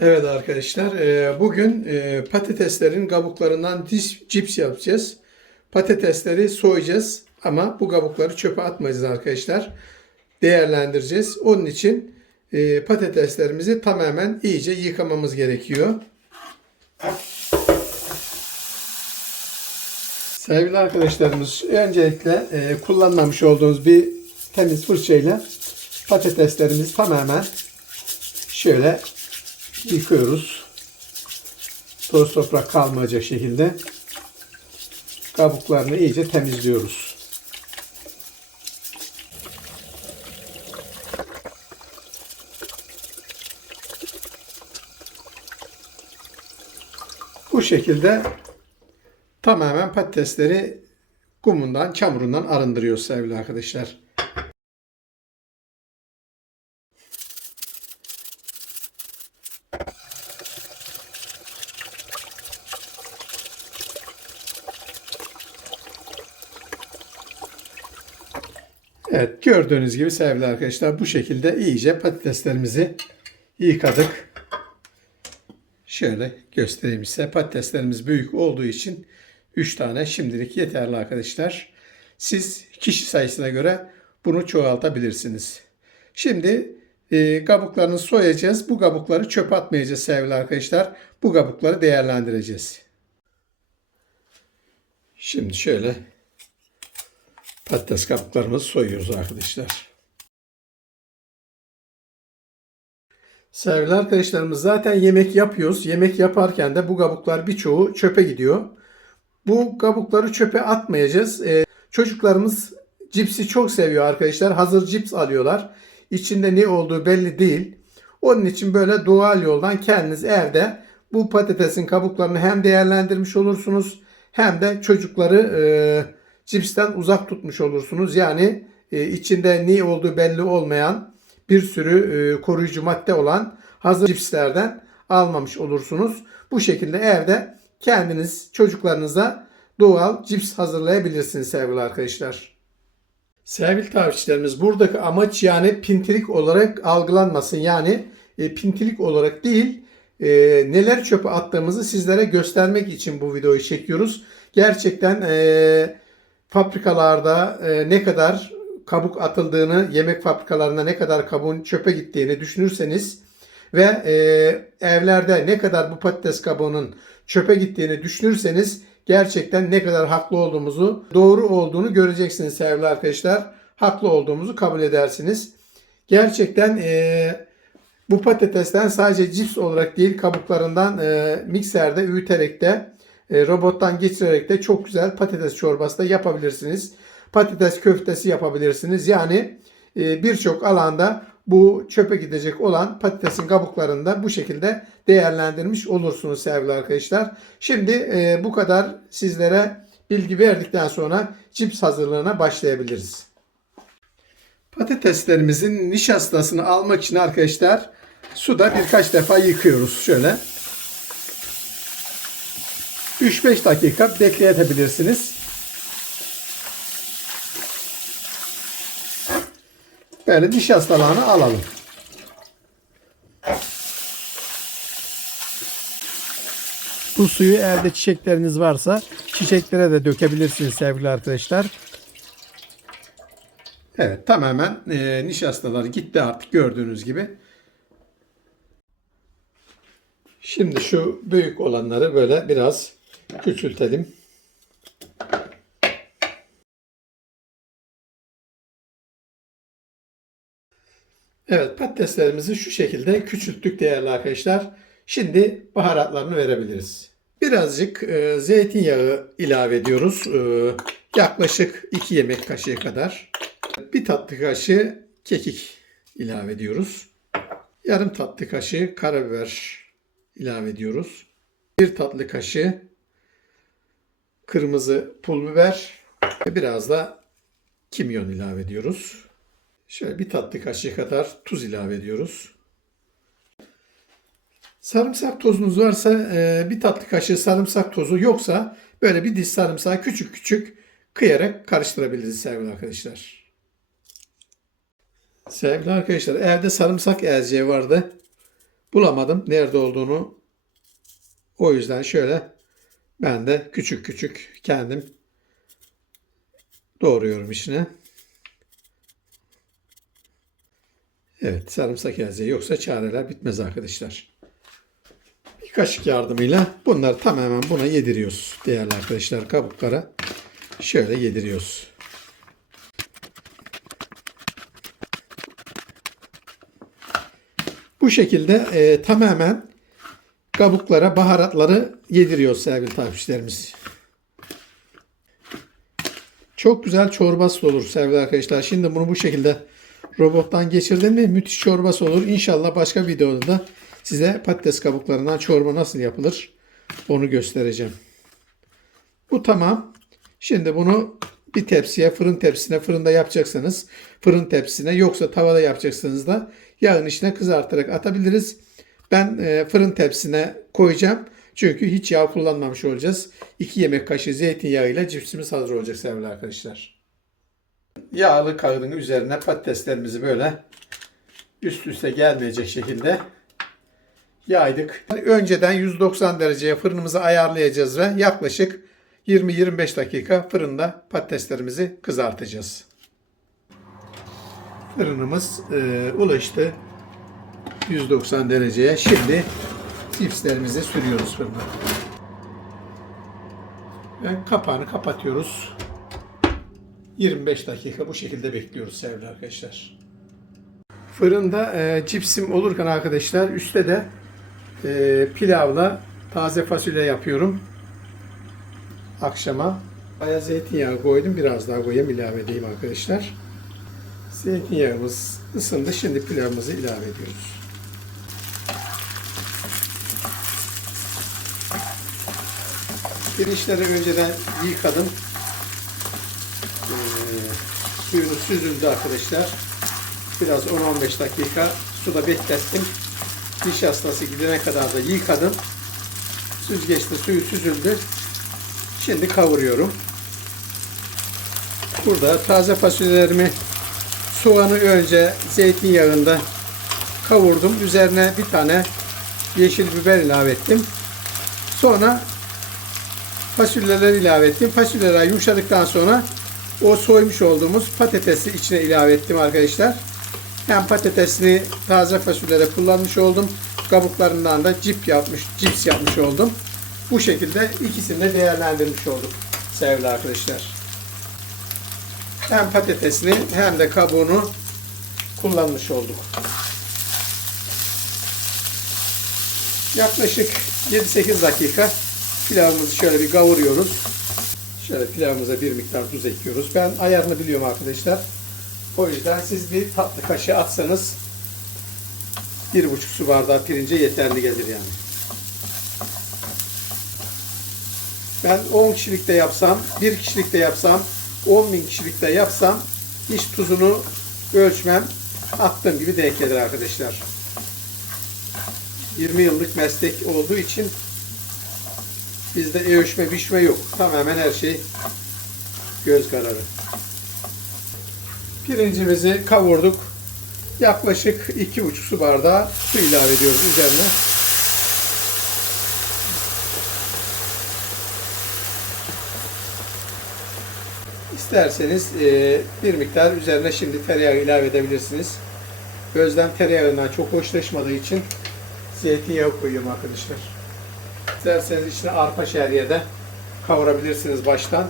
Evet arkadaşlar, e, bugün e, patateslerin kabuklarından cips yapacağız. Patatesleri soyacağız ama bu kabukları çöpe atmayacağız arkadaşlar. Değerlendireceğiz. Onun için e, patateslerimizi tamamen iyice yıkamamız gerekiyor. Sevgili arkadaşlarımız, öncelikle kullanmamış olduğunuz bir temiz fırçayla patateslerimizi tamamen şöyle yıkıyoruz. Toz toprak kalmayacak şekilde kabuklarını iyice temizliyoruz. Bu şekilde tamamen patatesleri kumundan, çamurundan arındırıyoruz sevgili arkadaşlar. Evet gördüğünüz gibi sevgili arkadaşlar bu şekilde iyice patateslerimizi yıkadık. Şöyle göstereyim size. Patateslerimiz büyük olduğu için 3 tane şimdilik yeterli arkadaşlar. Siz kişi sayısına göre bunu çoğaltabilirsiniz. Şimdi e, kabuklarını soyacağız. Bu kabukları çöpe atmayacağız sevgili arkadaşlar. Bu kabukları değerlendireceğiz. Şimdi şöyle patates kabuklarımızı soyuyoruz arkadaşlar. Sevgili arkadaşlarımız zaten yemek yapıyoruz. Yemek yaparken de bu kabuklar birçoğu çöpe gidiyor. Bu kabukları çöpe atmayacağız. Ee, çocuklarımız cipsi çok seviyor arkadaşlar. Hazır cips alıyorlar. İçinde ne olduğu belli değil. Onun için böyle doğal yoldan kendiniz evde bu patatesin kabuklarını hem değerlendirmiş olursunuz hem de çocukları e, cipsten uzak tutmuş olursunuz. Yani e, içinde ne olduğu belli olmayan bir sürü e, koruyucu madde olan hazır cipslerden almamış olursunuz. Bu şekilde evde kendiniz çocuklarınıza doğal cips hazırlayabilirsiniz sevgili arkadaşlar. Sevgili takipçilerimiz buradaki amaç yani pintilik olarak algılanmasın. Yani e, pintilik olarak değil e, neler çöpe attığımızı sizlere göstermek için bu videoyu çekiyoruz. Gerçekten e, fabrikalarda e, ne kadar kabuk atıldığını, yemek fabrikalarında ne kadar kabuğun çöpe gittiğini düşünürseniz ve e, evlerde ne kadar bu patates kabuğunun çöpe gittiğini düşünürseniz gerçekten ne kadar haklı olduğumuzu, doğru olduğunu göreceksiniz sevgili arkadaşlar. Haklı olduğumuzu kabul edersiniz. Gerçekten e, bu patatesten sadece cips olarak değil kabuklarından e, mikserde öğüterek de e, robottan geçirerek de çok güzel patates çorbası da yapabilirsiniz. Patates köftesi yapabilirsiniz. Yani e, birçok alanda bu çöpe gidecek olan patatesin kabuklarını da bu şekilde değerlendirmiş olursunuz sevgili arkadaşlar. Şimdi e, bu kadar sizlere bilgi verdikten sonra cips hazırlığına başlayabiliriz. Patateslerimizin nişastasını almak için arkadaşlar suda birkaç defa yıkıyoruz. Şöyle 3-5 dakika bekleyebilirsiniz. Böyle nişastalarını alalım. Bu suyu evde çiçekleriniz varsa çiçeklere de dökebilirsiniz sevgili arkadaşlar. Evet tamamen e, nişastalar gitti artık gördüğünüz gibi. Şimdi şu büyük olanları böyle biraz küçültelim. Evet patateslerimizi şu şekilde küçülttük değerli arkadaşlar. Şimdi baharatlarını verebiliriz. Birazcık e, zeytinyağı ilave ediyoruz. E, yaklaşık 2 yemek kaşığı kadar. Bir tatlı kaşığı kekik ilave ediyoruz. Yarım tatlı kaşığı karabiber ilave ediyoruz. Bir tatlı kaşığı kırmızı pul biber ve biraz da kimyon ilave ediyoruz. Şöyle bir tatlı kaşığı kadar tuz ilave ediyoruz. Sarımsak tozunuz varsa e, bir tatlı kaşığı sarımsak tozu yoksa böyle bir diş sarımsağı küçük küçük kıyarak karıştırabiliriz sevgili arkadaşlar. Sevgili arkadaşlar evde sarımsak ezeceği vardı. bulamadım nerede olduğunu. O yüzden şöyle ben de küçük küçük kendim doğruyorum içine. Evet sarımsak ezeceği yoksa çareler bitmez arkadaşlar. Bir kaşık yardımıyla bunları tamamen buna yediriyoruz değerli arkadaşlar kabuklara. Şöyle yediriyoruz. Bu şekilde e, tamamen kabuklara baharatları yediriyoruz sevgili takipçilerimiz. Çok güzel çorbası olur sevgili arkadaşlar. Şimdi bunu bu şekilde robottan geçirdim mi müthiş çorbası olur. İnşallah başka videoda da size patates kabuklarından çorba nasıl yapılır onu göstereceğim. Bu tamam. Şimdi bunu bir tepsiye, fırın tepsisine, fırında yapacaksanız fırın tepsisine yoksa tavada yapacaksanız da yağın içine kızartarak atabiliriz. Ben e, fırın tepsisine koyacağım. Çünkü hiç yağ kullanmamış olacağız. 2 yemek kaşığı zeytinyağıyla cipsimiz hazır olacak sevgili arkadaşlar. Yağlı kağıdın üzerine patateslerimizi böyle üst üste gelmeyecek şekilde yaydık. Önceden 190 dereceye fırınımızı ayarlayacağız ve yaklaşık 20-25 dakika fırında patateslerimizi kızartacağız. Fırınımız e, ulaştı 190 dereceye. Şimdi cipslerimizi sürüyoruz fırına. Ve kapağını kapatıyoruz. 25 dakika bu şekilde bekliyoruz sevgili arkadaşlar. Fırında e, cipsim olurken arkadaşlar üstte de e, pilavla taze fasulye yapıyorum. Akşama aya zeytinyağı koydum. Biraz daha koyayım ilave edeyim arkadaşlar. Zeytinyağımız ısındı. Şimdi pilavımızı ilave ediyoruz. Pirinçleri önceden yıkadım. Ee, suyunu süzüldü arkadaşlar. Biraz 10-15 dakika suda beklettim. Nişastası gidene kadar da yıkadım. Süzgeçte suyu süzüldü. Şimdi kavuruyorum. Burada taze fasulyelerimi soğanı önce zeytinyağında kavurdum. Üzerine bir tane yeşil biber ilave ettim. Sonra fasulyeler ilave ettim. Fasulyeler yumuşadıktan sonra o soymuş olduğumuz patatesi içine ilave ettim arkadaşlar. Hem patatesini taze fasulyede kullanmış oldum. Kabuklarından da cip yapmış, cips yapmış oldum. Bu şekilde ikisini de değerlendirmiş olduk sevgili arkadaşlar. Hem patatesini hem de kabuğunu kullanmış olduk. Yaklaşık 7-8 dakika pilavımızı şöyle bir kavuruyoruz. Şöyle pilavımıza bir miktar tuz ekliyoruz. Ben ayarını biliyorum arkadaşlar. O yüzden siz bir tatlı kaşığı atsanız bir buçuk su bardağı pirince yeterli gelir yani. Ben 10 kişilik de yapsam, 1 kişilik de yapsam, 10 bin kişilik de yapsam hiç tuzunu ölçmem. Attığım gibi denk gelir arkadaşlar. 20 yıllık meslek olduğu için bizde ölçme biçme yok. Tamamen her şey göz kararı. Pirincimizi kavurduk. Yaklaşık 2,5 su bardağı su ilave ediyoruz üzerine. İsterseniz e, bir miktar üzerine şimdi tereyağı ilave edebilirsiniz. Özlem tereyağından çok hoşlaşmadığı için zeytinyağı koyuyorum arkadaşlar. İsterseniz içine arpa şehriye de kavurabilirsiniz baştan.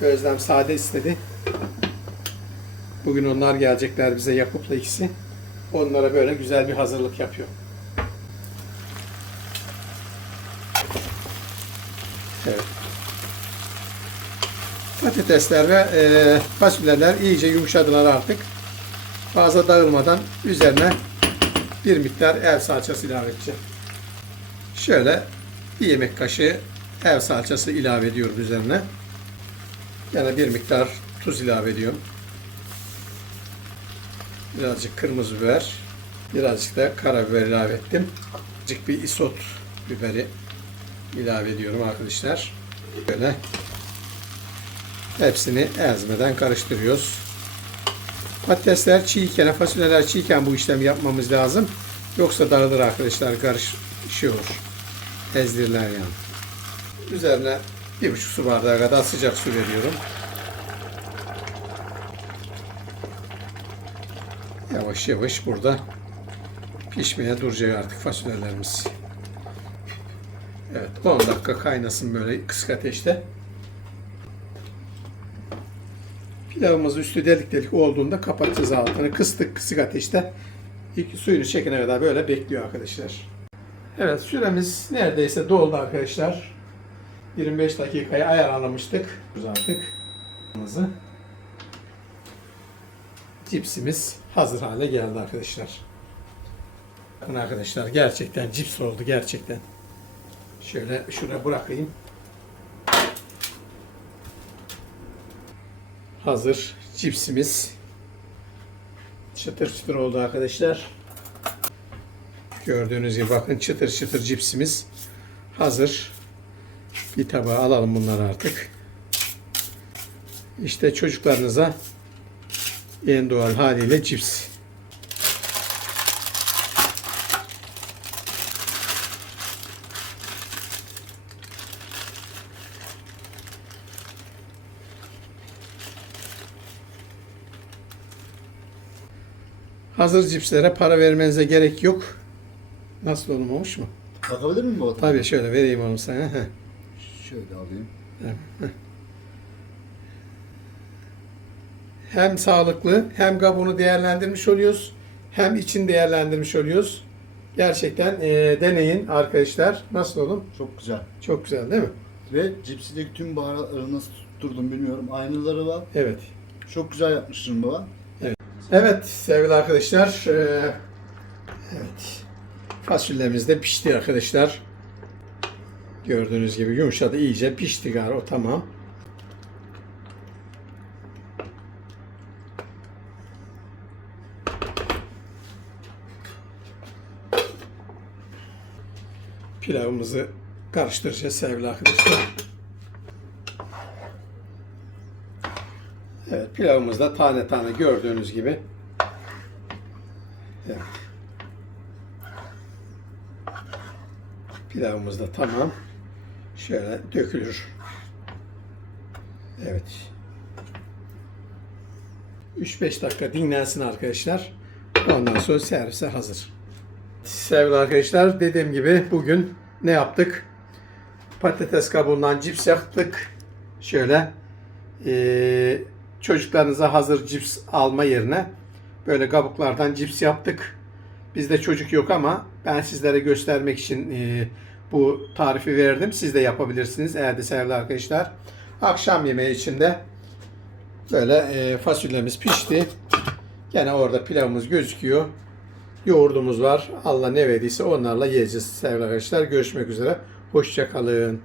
Özlem sade istedi. Bugün onlar gelecekler bize Yakup'la ikisi. Onlara böyle güzel bir hazırlık yapıyor. Evet. Patatesler ve e, fasulyeler iyice yumuşadılar artık. Fazla dağılmadan üzerine bir miktar ev salçası ilave edeceğim. Şöyle bir yemek kaşığı ev salçası ilave ediyorum üzerine. Yani bir miktar tuz ilave ediyorum. Birazcık kırmızı biber. Birazcık da karabiber ilave ettim. Birazcık bir isot biberi ilave ediyorum arkadaşlar. Böyle hepsini ezmeden karıştırıyoruz. Patatesler çiğken, fasulyeler çiğken bu işlemi yapmamız lazım. Yoksa dağılır arkadaşlar karış Ezdirirler yani. Üzerine bir buçuk su bardağı kadar sıcak su veriyorum. Yavaş yavaş burada pişmeye duracak artık fasulyelerimiz. Evet 10 dakika kaynasın böyle kısık ateşte. Pilavımız üstü delik delik olduğunda kapatacağız altını. Kıstık kısık ateşte. İlk suyunu çekene kadar böyle bekliyor arkadaşlar. Evet süremiz neredeyse doldu arkadaşlar. 25 dakikaya ayarlamıştık. Uzattık. Cipsimiz hazır hale geldi arkadaşlar. Bakın arkadaşlar gerçekten cips oldu gerçekten. Şöyle şuraya bırakayım. Hazır cipsimiz. Çıtır çıtır oldu arkadaşlar. Gördüğünüz gibi bakın çıtır çıtır cipsimiz hazır. Bir tabağa alalım bunları artık. İşte çocuklarınıza en doğal haliyle cips. Hazır cipslere para vermenize gerek yok. Nasıl olmamış mu? Bakabilir miyim bu Tabii şöyle vereyim onu sana. Heh. Şöyle alayım. Hem sağlıklı hem kabuğunu değerlendirmiş oluyoruz. Hem için değerlendirmiş oluyoruz. Gerçekten e, deneyin arkadaşlar. Nasıl oğlum? Çok güzel. Çok güzel değil mi? Ve cipsideki tüm baharatları nasıl tutturdum bilmiyorum. Aynaları var. Evet. Çok güzel yapmışsın baba. Evet sevgili arkadaşlar. e, evet. Fasulyemiz de pişti arkadaşlar. Gördüğünüz gibi yumuşadı iyice pişti galiba o tamam. Pilavımızı karıştıracağız sevgili arkadaşlar. Evet pilavımız da tane tane gördüğünüz gibi. Pilavımız da tamam. Şöyle dökülür. Evet. 3-5 dakika dinlensin arkadaşlar. Ondan sonra servise hazır. Sevgili arkadaşlar dediğim gibi bugün ne yaptık? Patates kabuğundan cips yaptık. Şöyle eee, çocuklarınıza hazır cips alma yerine böyle kabuklardan cips yaptık. Bizde çocuk yok ama ben sizlere göstermek için eee, bu tarifi verdim. Siz de yapabilirsiniz eğer de sevgili arkadaşlar. Akşam yemeği içinde böyle eee, fasulyemiz pişti. Gene orada pilavımız gözüküyor. Yoğurdumuz var. Allah ne verdiyse onlarla yiyeceğiz sevgili arkadaşlar. Görüşmek üzere. Hoşça kalın.